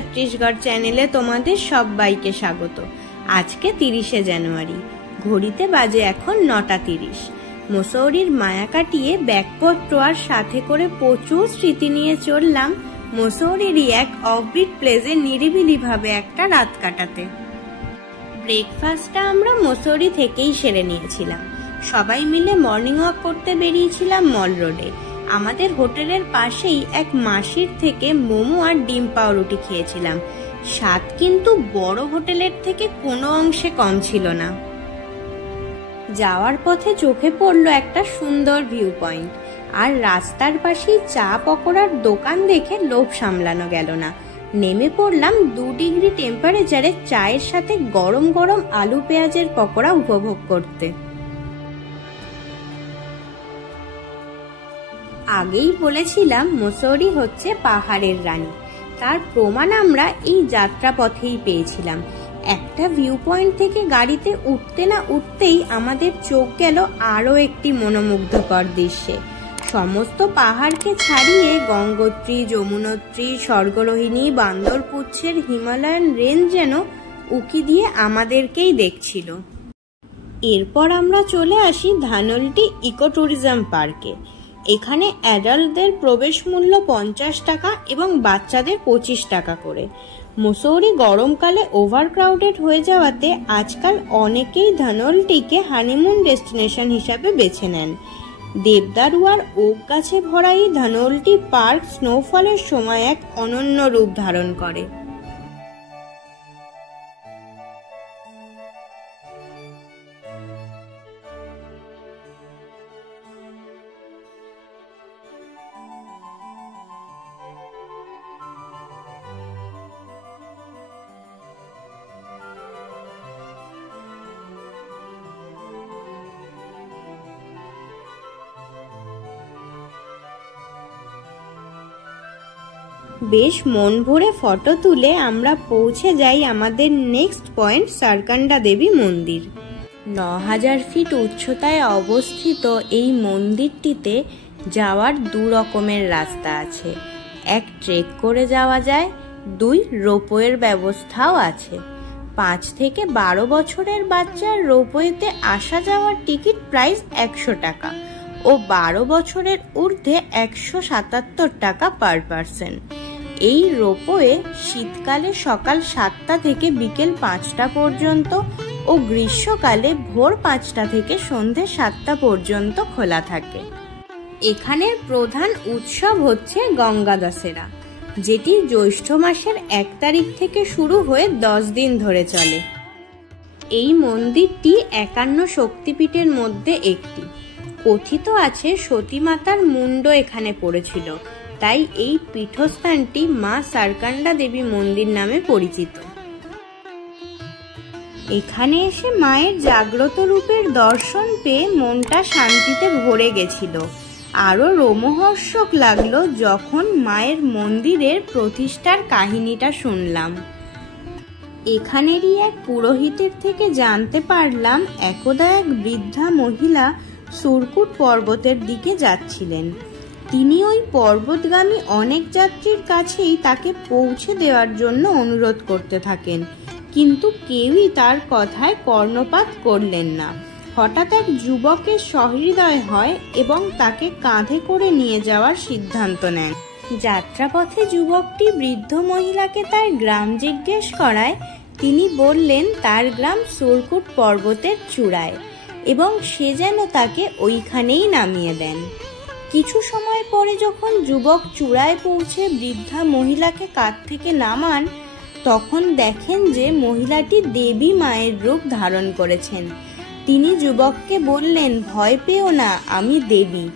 ছত্তিশগড় চ্যানেলে তোমাদের সবাইকে স্বাগত। আজকে 30শে জানুয়ারি, ঘড়িতে বাজে এখন 9:30। মুসৌরির মায়া কাটিয়ে ব্যাগপত্র আর সাথে করে প্রচুর স্মৃতি নিয়ে চললাম মুসৌরিরই এক অফবিট প্লেসে নিরিবিলি ভাবে একটা রাত কাটাতে। ব্রেকফাস্টটা আমরা মুসৌরি থেকেই সেরে নিয়েছিলাম। সবাই মিলে মর্নিং ওয়াক করতে বেরিয়েছিলাম মল রোডে। আমাদের হোটেলের পাশেই এক মাসির থেকে মোমো আর ডিম পাউরুটি খেয়েছিলাম। স্বাদ কিন্তু বড় হোটেলের থেকে কোনো অংশে কম ছিল না। যাওয়ার পথে চোখে পড়লো একটা সুন্দর ভিউ পয়েন্ট, আর রাস্তার পাশেই চা পকোড়ার দোকান দেখে লোভ সামলানো গেল না। নেমে পড়লাম 2 ডিগ্রি টেম্পারেচারে চায়ের সাথে গরম গরম আলু পেঁয়াজের পকোড়া উপভোগ করতে। আগেই বলেছিলাম মুসৌরি হচ্ছে পাহাড়ের রানী, তার প্রমাণ আমরা এই যাত্রা পথেই পেয়েছিলাম। একটা ভিউ পয়েন্ট থেকে গাড়িতে উঠতে না উঠতেই আমাদের চোখ গেল আরো একটি মনোমুগ্ধকর দৃশ্যে। সমস্ত পাহাড়কে ছাড়িয়ে গঙ্গোত্রী, যমুনোত্রী, স্বর্গরোহিণী, বান্দরপুচ্ছের হিমালয়ান রেঞ্জ যেন উকি দিয়ে আমাদেরকেই দেখছিল। এরপর আমরা চলে আসি ধানলটি ইকো ট্যুরিজম পার্কে। এখানে অ্যাডাল্টদের প্রবেশ মূল্য 50 টাকা এবং বাচ্চাদের 25 টাকা করে। মুসৌরি গরমকালে ওভারক্রাউডেড হয়ে যাওয়াতে আজকাল অনেকেই ধানলটিকে হানিমুন ডেস্টিনেশন হিসাবে বেছে নেন। দেবদারু আর ওক গাছে ভরা এই ধানলটি পার্ক স্নোফলের সময় এক অনন্য রূপ ধারণ করে। বেশ মন ভরে ফটো তুলে আমরা পৌঁছে যাই আমাদের নেক্সট পয়েন্ট সারকান্ডা দেবী মন্দির। 9000 ফিট উচ্চতায় অবস্থিত এই মন্দিরটিতে যাওয়ার 2 রকমের রাস্তা আছে। এক, ট্রেক করে যাওয়া যায়, 2 রোপওয়ের ব্যবস্থাও আছে। 5 থেকে 12 বছরের বাচ্চার রোপওয়েতে আসা যাওয়ার টিকিট প্রাইস 100 টাকা ও 12 বছরের ঊর্ধ্বে 177 টাকা পার পারসন। এই রোপওয়ে শীতকালে সকাল 7টা থেকে বিকেল 5টা পর্যন্ত ও গ্রীষ্মকালে ভোর 5টা থেকে সন্ধে 7টা পর্যন্ত খোলা থাকে। এখানের প্রধান উৎসব হচ্ছে গঙ্গা দশেরা, যেটি জ্যৈষ্ঠ মাসের 1 তারিখ থেকে শুরু হয়ে 10 দিন ধরে চলে। এই মন্দিরটি 51 শক্তিপীঠের মধ্যে একটি। কথিত আছে সতীমাতার মুন্ড এখানে পড়েছিল, তাই এই পীঠস্থানটি মা সারকান্ডা দেবী মন্দির নামে পরিচিত। এখানে এসে মায়ের জাগ্রত রূপের দর্শন পেয়ে মনটা শান্তিতে ভরে গেছিল। আরো রোমহর্ষক লাগলো যখন মায়ের মন্দিরের প্রতিষ্ঠার কাহিনীটা শুনলাম। এখানেরই এক পুরোহিতের থেকে জানতে পারলাম একদা এক বৃদ্ধা মহিলা সুরকুট পর্বতের দিকে যাচ্ছিলেন। তিনি ওই পর্বতগামী অনেক যাত্রীর কাছেই তাকে পৌঁছে দেওয়ার জন্য অনুরোধ করতে থাকেন, কিন্তু কেউই তার কথায় কর্ণপাত করলেন না। হঠাৎ এক যুবকের সহৃদয় হয় এবং তাকে কাঁধে করে নিয়ে যাওয়ার সিদ্ধান্ত নেন। যাত্রাপথে যুবকটি বৃদ্ধ মহিলাকে তার গ্রাম জিজ্ঞেস করায় তিনি বললেন তার গ্রাম সুরকুট পর্বতের চূড়ায় এবং সে যেন তাকে ওইখানেই নামিয়ে দেন। কিছু সময় পরে যখন যুবক চূড়ায় পৌঁছে বৃদ্ধা মহিলাকে কাঁধ থেকে নামান, তখন দেখেন যে মহিলাটি দেবী মায়ের রূপ ধারণ করেছেন। তিনি যুবককে বললেন, ভয় পেও না, আমি দেবী।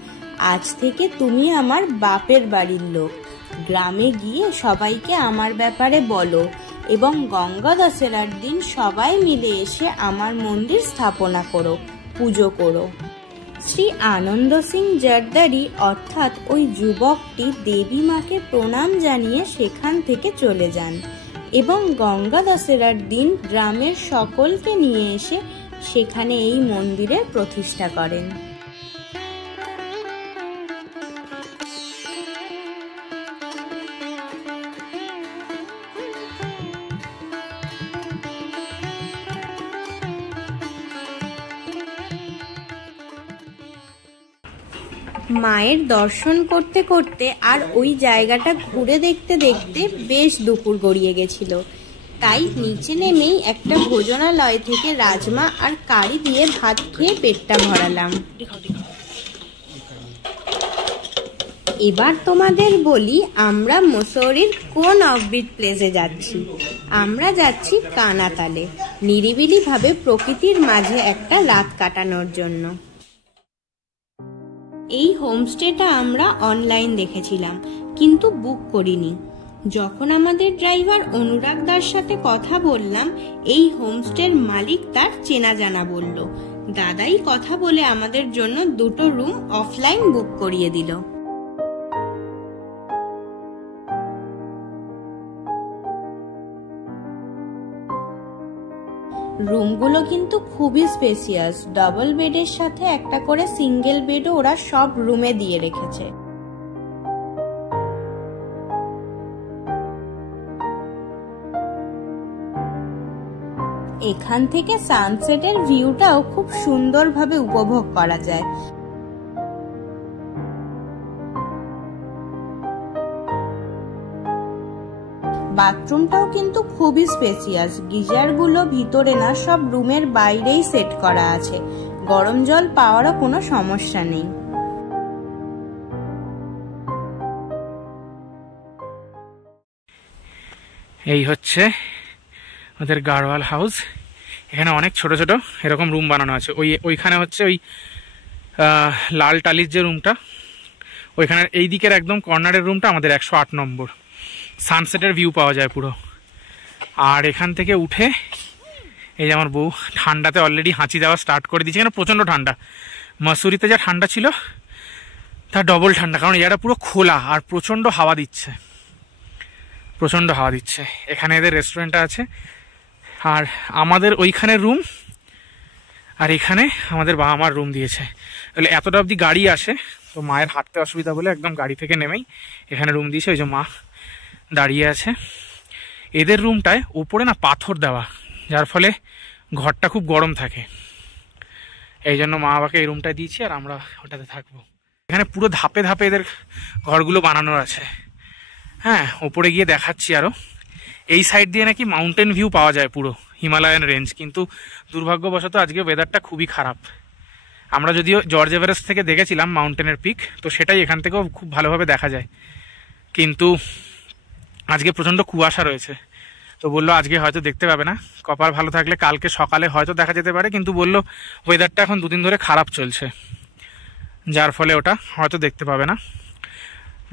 আজ থেকে তুমি আমার বাপের বাড়ির লোক। গ্রামে গিয়ে সবাইকে আমার ব্যাপারে বলো এবং গঙ্গা দশেরার দিন সবাই মিলে এসে আমার মন্দির স্থাপনা করো, পুজো করো। শ্রী আনন্দ সিং জরদারি অর্থাৎ ওই যুবকটি দেবী মাকে প্রণাম জানিয়ে সেখান থেকে চলে যান এবং গঙ্গা দশেরার দিন গ্রামের সকলকে নিয়ে এসে সেখানে এই মন্দিরের প্রতিষ্ঠা করেন। মায়ের দর্শন করতে করতে আর ওই জায়গাটা ঘুরে দেখতে দেখতে বেশ দুপুর গড়িয়ে গেছিল। তাই নিচে নেমেই একটা ভোজনালয় থেকে রাজমা আর কারি দিয়ে ভাত খেয়ে পেটটা ভরালাম। এবার তোমাদের বলি আমরা মুসৌরির কোন অফবিট প্লেসে যাচ্ছি। আমরা যাচ্ছি কানাতালে, নিরিবিলিভাবে প্রকৃতির মাঝে একটা রাত কাটানোর জন্য। এই হোমস্টেটা আমরা অনলাইন দেখেছিলাম, কিন্তু বুক করিনি। যখন আমাদের ড্রাইভার অনুরাগ দার সাথে কথা বললাম, এই হোমস্টের মালিক তার চেনা জানা বলল। দাদাই কথা বলে আমাদের জন্য 2টো রুম অফলাইন বুক করিয়ে দিল। রুমগুলো কিন্তু খুবই স্পেসিয়াস। ডাবল বেডের সাথে একটা করে সিঙ্গেল বেডও ওরা সব রুমে দিয়ে রেখেছে। এখান থেকে সানসেটের ভিউটাও খুব সুন্দরভাবে উপভোগ করা যায়। বাথরুমটাও কিন্তু খুবই স্পেসিয়াস। গিজারগুলো ভিতরে না, সব রুমের বাইরেই সেট করা আছে। গরম জল পাওয়ারও কোনো সমস্যা নেই। এই হচ্ছে ওদের গাড়ওয়াল হাউস। এখানে অনেক ছোট ছোট এরকম রুম বানানো আছে। ওইখানে হচ্ছে ওই লাল টালির যে রুমটা, ওইখানের এই দিকের একদম কর্নারের রুমটা আমাদের 108 নম্বর। সানসেটের ভিউ পাওয়া যায় পুরো। আর এখান থেকে উঠে এই যে আমার বউ ঠান্ডাতে অলরেডি হাঁচি দেওয়া স্টার্ট করে দিয়েছে। এখানে প্রচণ্ড ঠান্ডা। মসুরিতে যা ঠান্ডা ছিল তার ডবল ঠান্ডা, কারণ এটা পুরো খোলা আর প্রচণ্ড হাওয়া দিচ্ছে, প্রচণ্ড হাওয়া দিচ্ছে। এখানে এদের রেস্টুরেন্টটা আছে। আর আমাদের ওইখানে রুম, আর এখানে আমাদের বাবা মার রুম দিয়েছে। তাহলে এতটা অবধি গাড়ি আসে, তো মায়ের হাঁটতে অসুবিধা বলে একদম গাড়ি থেকে নেমেই এখানে রুম দিয়েছে। ওই যে মা দাঁড়িয়ে আছে। এদের রুমটায় ওপরে না পাথর দেওয়া, যার ফলে ঘরটা খুব গরম থাকে। এই জন্য মা বাবাকে এই রুমটায় দিয়েছি, আর আমরা ওটাতে থাকবো। এখানে পুরো ধাপে ধাপে এদের ঘরগুলো বানানোর আছে। হ্যাঁ, ওপরে গিয়ে দেখাচ্ছি আরও। এই সাইড দিয়ে নাকি মাউন্টেন ভিউ পাওয়া যায়, পুরো হিমালয়ান রেঞ্জ। কিন্তু দুর্ভাগ্যবশত আজকে ওয়েদারটা খুবই খারাপ। আমরা যদিও জর্জ এভারেস্ট থেকে দেখেছিলাম মাউন্টেনের পিক, তো সেটাই এখান থেকেও খুব ভালোভাবে দেখা যায়। কিন্তু আজকে প্রচণ্ড কুয়াশা রয়েছে, তো বললো আজকে হয়তো দেখতে পাবে না। কপাল ভালো থাকলে কালকে সকালে হয়তো দেখা যেতে পারে, কিন্তু বললো ওয়েদারটা এখন 2 দিন ধরে খারাপ চলছে, যার ফলে ওটা হয়তো দেখতে পাবে না।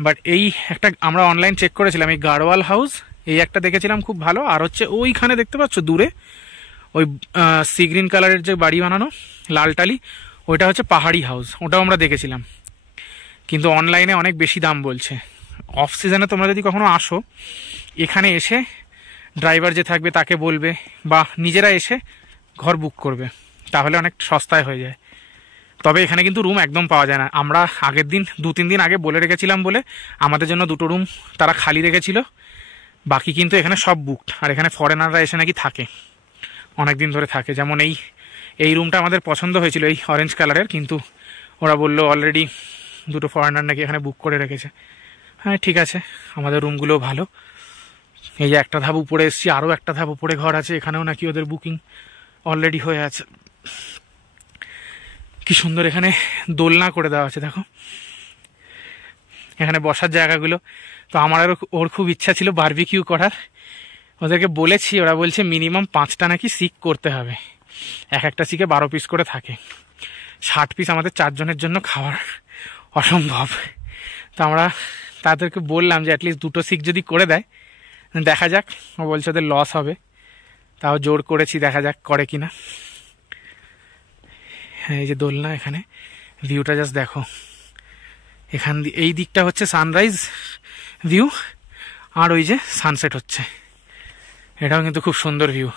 বাট এই একটা আমরা অনলাইন চেক করেছিলাম, এই গাড়ওয়াল হাউস, এই একটা দেখেছিলাম খুব ভালো। আর হচ্ছে ওইখানে দেখতে পাচ্ছ দূরে ওই সি গ্রিন কালারের যে বাড়ি বানানো লালটালি, ওইটা হচ্ছে পাহাড়ি হাউস। ওটাও আমরা দেখেছিলাম, কিন্তু অনলাইনে অনেক বেশি দাম বলছে। অফ সিজনে তোমরা যদি কখনো আসো, এখানে এসে ড্রাইভার যে থাকবে তাকে বলবে, বা নিজেরা এসে ঘর বুক করবে, তাহলে অনেক সস্তায় হয়ে যায়। তবে এখানে কিন্তু রুম একদম পাওয়া যায় না। আমরা আগের দিন 2-3 দিন আগে বলে রেখেছিলাম বলে আমাদের জন্য 2টো রুম তারা খালি রেখেছিল, বাকি কিন্তু এখানে সব বুকড। আর এখানে ফরেনাররা এসে নাকি থাকে, অনেক দিন ধরে থাকে। যেমন এই রুমটা আমাদের পছন্দ হয়েছিল, এই অরেঞ্জ কালারের, কিন্তু ওরা বললো অলরেডি 2টো ফরেনার নাকি এখানে বুক করে রেখেছে। হ্যাঁ ঠিক আছে, আমাদের রুমগুলোও ভালো। এই যে একটা ধাপ উপরে এসেছি, আরও একটা ধাপ উপরে ঘর আছে, এখানেও নাকি ওদের বুকিং অলরেডি হয়ে আছে। কি সুন্দর এখানে দোলনা করে দেওয়া আছে, দেখো এখানে বসার জায়গাগুলো। তো আমার ওর খুব ইচ্ছা ছিল বারবিকিউ করার। ওদেরকে বলেছি, ওরা বলছে মিনিমাম 5টা নাকি সিক করতে হবে। একটা সিকে 12 পিস করে থাকে। 60 পিস আমাদের 4 জনের জন্য খাওয়ার অসম্ভব। তো আমরা তাদেরকে বললাম যে অ্যাটলিস্ট 2টো সিক যদি করে দেয়, দেখা যাক। ও বলছে ওদের লস হবে, তাও জোর করেছি, দেখা যাক করে কিনা। হ্যাঁ, এই যে দোলনা, এখানে ভিউটা জাস্ট দেখো। এখান দিয়ে এই দিকটা হচ্ছে সানরাইজ ভিউ, আর ওই যে সানসেট হচ্ছে, এটাও কিন্তু খুব সুন্দর ভিউ।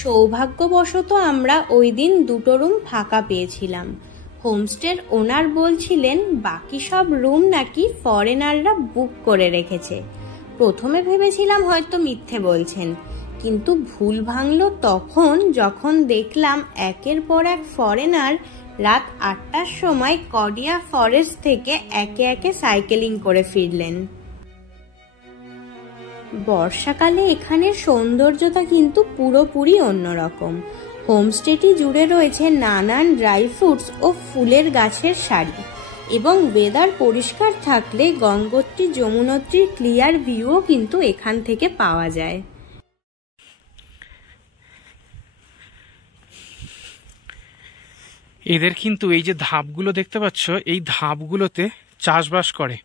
সৌভাগ্যবশত আমরা ওই দিন 2টো রুম ফাঁকা পেয়েছিলাম। হোমস্টের ওনার বলছিলেন বাকি সব রুম নাকি ফরেনাররা বুক করে রেখেছে। প্রথমে ভেবেছিলাম হয়তো মিথ্যে বলছেন, কিন্তু ভুল ভাঙলো তখন যখন দেখলাম একের পর এক ফরেনার রাত 8টার সময় কডিয়া ফরেস্ট থেকে একে একে সাইকেলিং করে ফিরলেন। বর্ষাকালে এখানের সৌন্দর্যতা কিন্তু পুরোপুরি অন্যরকম। হোমস্টেটি জুড়ে রয়েছে নানান ড্রাই ফ্রুটস ও ফুলের গাছের সারি, এবং ওয়েদার পরিষ্কার থাকলে গঙ্গোত্রী যমুনোত্রীর ক্লিয়ার ভিউও কিন্তু এখান থেকে পাওয়া যায়। এদের কিন্তু এই যে ধাপগুলো দেখতে পাচ্ছ, এই ধাপগুলোতে চাষবাস করে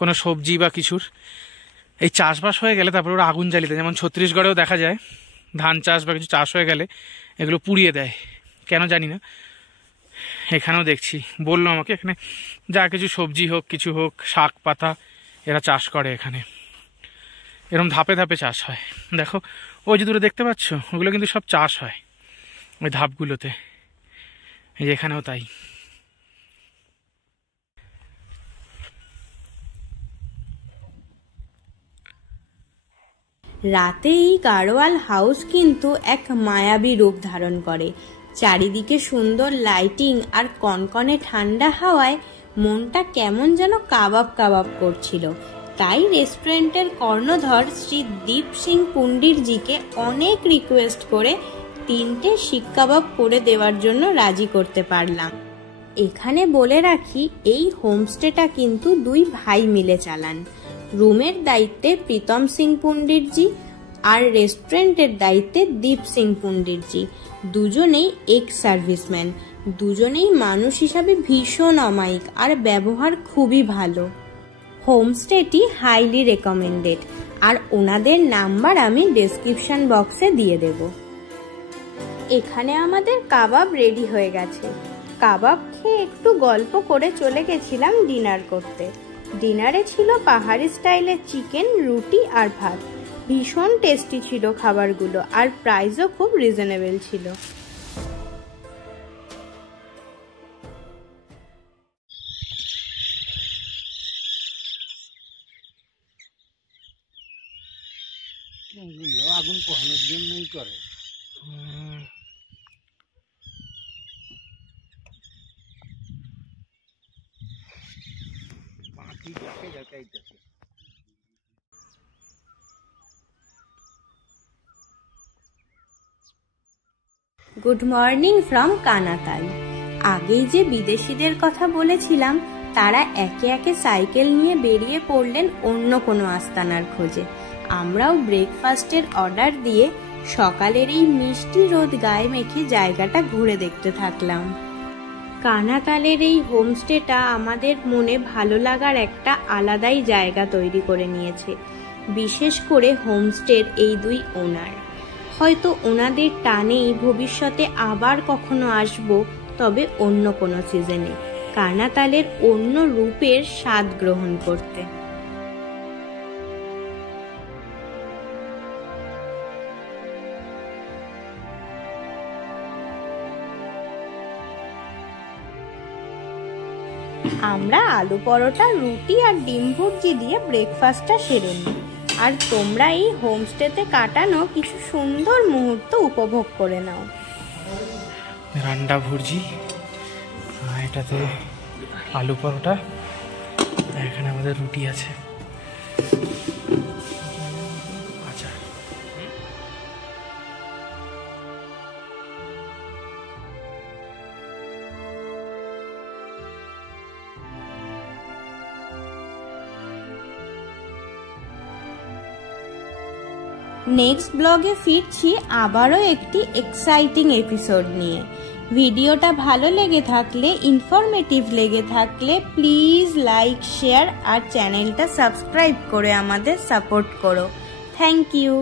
কোনো সবজি বা কিছুর। এই চাষবাস হয়ে গেলে তারপর ওরা আগুন জ্বালিয়ে দেয়, যেমন ছত্তিশগড়েও দেখা যায় ধান চাষ বা কিছু চাষ হয়ে গেলে এগুলো পুড়িয়ে দেয়, কেন জানি না। এখানেও দেখছি, বললো আমাকে এখানে যা কিছু সবজি হোক কিছু হোক শাক পাতা এরা চাষ করে এখানে, এরকম ধাপে ধাপে চাষ হয়। দেখো ওই যে দূরে দেখতে পাচ্ছ, ওগুলো কিন্তু সব চাষ হয় ওই ধাপগুলোতে, এই যে এখানেও তাই। রাতে এই গাড়োয়াল হাউস কিন্তু এক মায়াবী রূপ ধারণ করে। চারিদিকে সুন্দর লাইটিং আর কনকনে ঠান্ডা হাওয়ায় মনটা কেমন যেন কাবাব কাবাব করছিল। তাই রেস্টুরেন্টের কর্ণধর শ্রী দীপ সিং পুন্ডিরজিকে অনেক রিকোয়েস্ট করে 3টে শিক কাবাব করে দেওয়ার জন্য রাজি করতে পারলাম। এখানে বলে রাখি, এই হোমস্টেটা কিন্তু 2 ভাই মিলে চালান। রুমের দায়িত্বে প্রীতম সিং পুন্ডিরজি আর রেস্টুরেন্টের দায়িত্বে দীপ সিং পুন্ডিরজি। দুজনেই এক্স সার্ভিসম্যান, দুজনেই মানুষ হিসাবে ভীষণ অমায়িক আর ব্যবহার খুবই ভালো। হোমস্টেটি হাইলি রেকমেন্ডেড, আর ওনাদের নাম্বার আমি ডেসক্রিপশন বক্সে দিয়ে দেব। এখানে আমাদের কাবাব রেডি হয়ে গেছে। কাবাব খেয়ে একটু গল্প করে চলে গেছিলাম ডিনার করতে। ডিনারে ছিল পাহাড়ি স্টাইলের চিকেন, রুটি আর ভাত। ভীষণ টেস্টি ছিল খাবারগুলো, আর প্রাইসও খুব রিজনেবল ছিল। আগুন পোহানোর জন্যই করে। Good morning from Kanatal. আগেই যে বিদেশিদের কথা বলেছিলাম, তারা একে একে সাইকেল নিয়ে বেরিয়ে পড়লেন অন্য কোনো আস্তানার খোঁজে। আমরাও ব্রেকফাস্টের অর্ডার দিয়ে সকালের এই মিষ্টি রোদ গায়ে মেখে জায়গাটা ঘুরে দেখতে থাকলাম। কানাতালের এই হোমস্টেটা আমাদের মনে ভালো লাগার একটা আলাদাই জায়গা তৈরি করে নিয়েছে। বিশেষ করে হোমস্টের এই 2 ওনার। হয়তো ওনাদের টানেই ভবিষ্যতে আবার কখনো আসবো, তবে অন্য কোনো সিজনে, কানাতালের অন্য রূপের স্বাদ গ্রহণ করতে। আমরা আলু পরোটা, রুটি আর ডিম ভুর্জি দিয়ে ব্রেকফাস্টটা সেরে নিই, আর তোমরা এই হোমস্টেতে কাটানো কিছু সুন্দর মুহূর্ত উপভোগ করে নাও। রান্ডা ভুর্জি, এটাতে আলু পরোটা, এখানে আমাদের রুটি আছে। আচ্ছা, নেক্সট ব্লগে ফিরছি আবারও একটি এক্সাইটিং এপিসোড নিয়ে। ভিডিওটা ভালো লেগে থাকলে, ইনফরমেটিভ লেগে থাকলে প্লিজ লাইক, শেয়ার আর চ্যানেলটা সাবস্ক্রাইব করে আমাদের সাপোর্ট করো। Thank you.